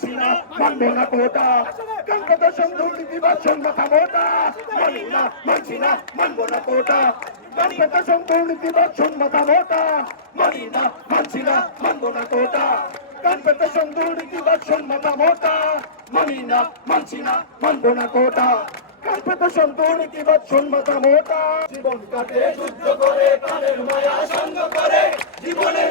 মানছি না মানবো না কোটা কনফেডারেশন দুর্নীতিবাদ মাথা মোটা মানি না মানছি না মানবো না কোটা কনফেডারেশন দুর্নীতিবাদ মাথা মোটা মানি না মানছি না মানবো না কোটা কনফেডারেশন দুর্নীতিবাদ মাথা মোটা মানি না মানছি না মানবো না কোটা করে কালের মায়া সঙ্গ করে, জীবনের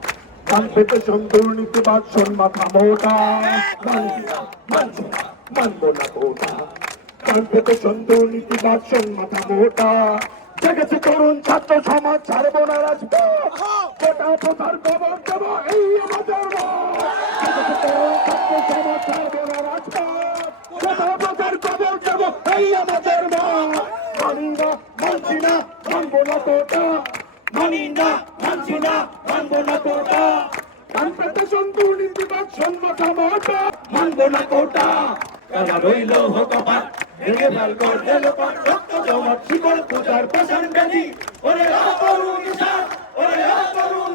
মানব না কোটা মানবেতে দুর্নীতিবাদ শোন মাথা মোটা মানছি না মানছি না মানব না কোটা মানবেতে দুর্নীতিবাদ শোন মোটা জেগেছে তরুণ ছাত্র সমাজ, ছাড়বো না কোটা প্রথার কবর দেব এই আমাদের আমাদের মত। মানি না মানছি না, মানবো না কোটা মানি না মানছি না মানবো না কোটা কনফেডারেশন দুর্নীতিবাদ সম্মতা মোটা মানবো না কোটা। কারা রইল হকপাত ভেঙে ফেল কর দিল পাট রক্ত জমাট শিকড় পূজার পাশান গাজি ওরে আ করু নিশান ওরে আ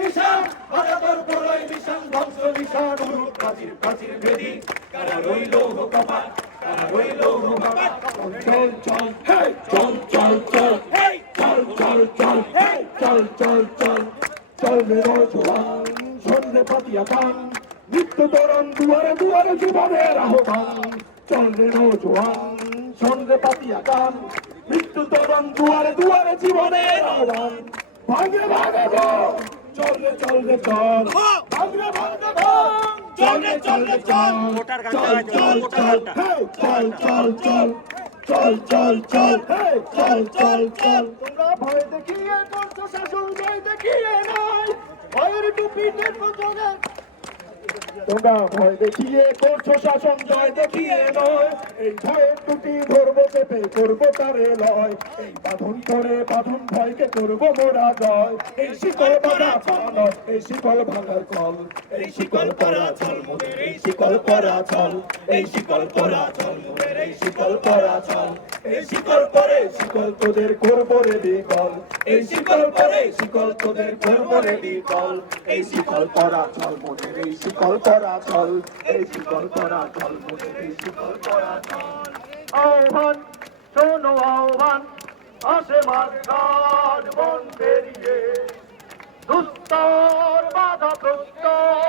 নিশান ভারতর প্রলয় নিশান ধ্বংস নিশান উরুট প্রাচীর প্রাচীর ভেদি কারা রইল হকপাত কারা রইল হকপাত চল চল চল চল চল হে চল চল চল হে চল চল চল চল রে জোয়ান সন্ধে পাতিয়া কান নিত্য তরণ দুয়ারে দুয়ারে জীবনের আহ্বান। চল রে জোয়ান সন্ধে পাতিয়া কান মৃত্যু তরণ দুয়ারে দুয়ারে জীবনের আহ্বান। ভাগে ভাগে চল রে চল রে চল। ভাগে ভাগে চল রে চল রে চল। চল চল চল হে চল চল চল। চল চল চল চল চল চল তোমরা ভয় দেখিয়ে করছ শাসন ভয় দেখিয়ে নয় ভয়ের টুপিতে প্রচলে তোমরা ভয় দেখিয়ে করছ শাসন জয় দেখিয়ে নয় এই ভয়ের টুটি ধরবো চেপে করব তারে লয় এই বাঁধন করে বাঁধন ভয়কে করব মোরা জয় এই শিকল বাঁধা চল এই শিকল ভাঙার কল এই শিকল পরা চল মোদের এই শিকল পরা চল এই শিকল পরা চল মোদের এই শিকল পরা চল এই শিকল পরে শিকল তোদের করব রে বিকল এই শিকল পরে শিকল তোদের করব রে বিকল এই শিকল পরা চল মোদের এই শিকল শিকল করা চল এই শিকল করা চল এই শিকল করা চল আহ্বান, শোনো আহ্বান, আসে মাঝখান বন পেরিয়ে। দুস্তর বাধা প্রস্তর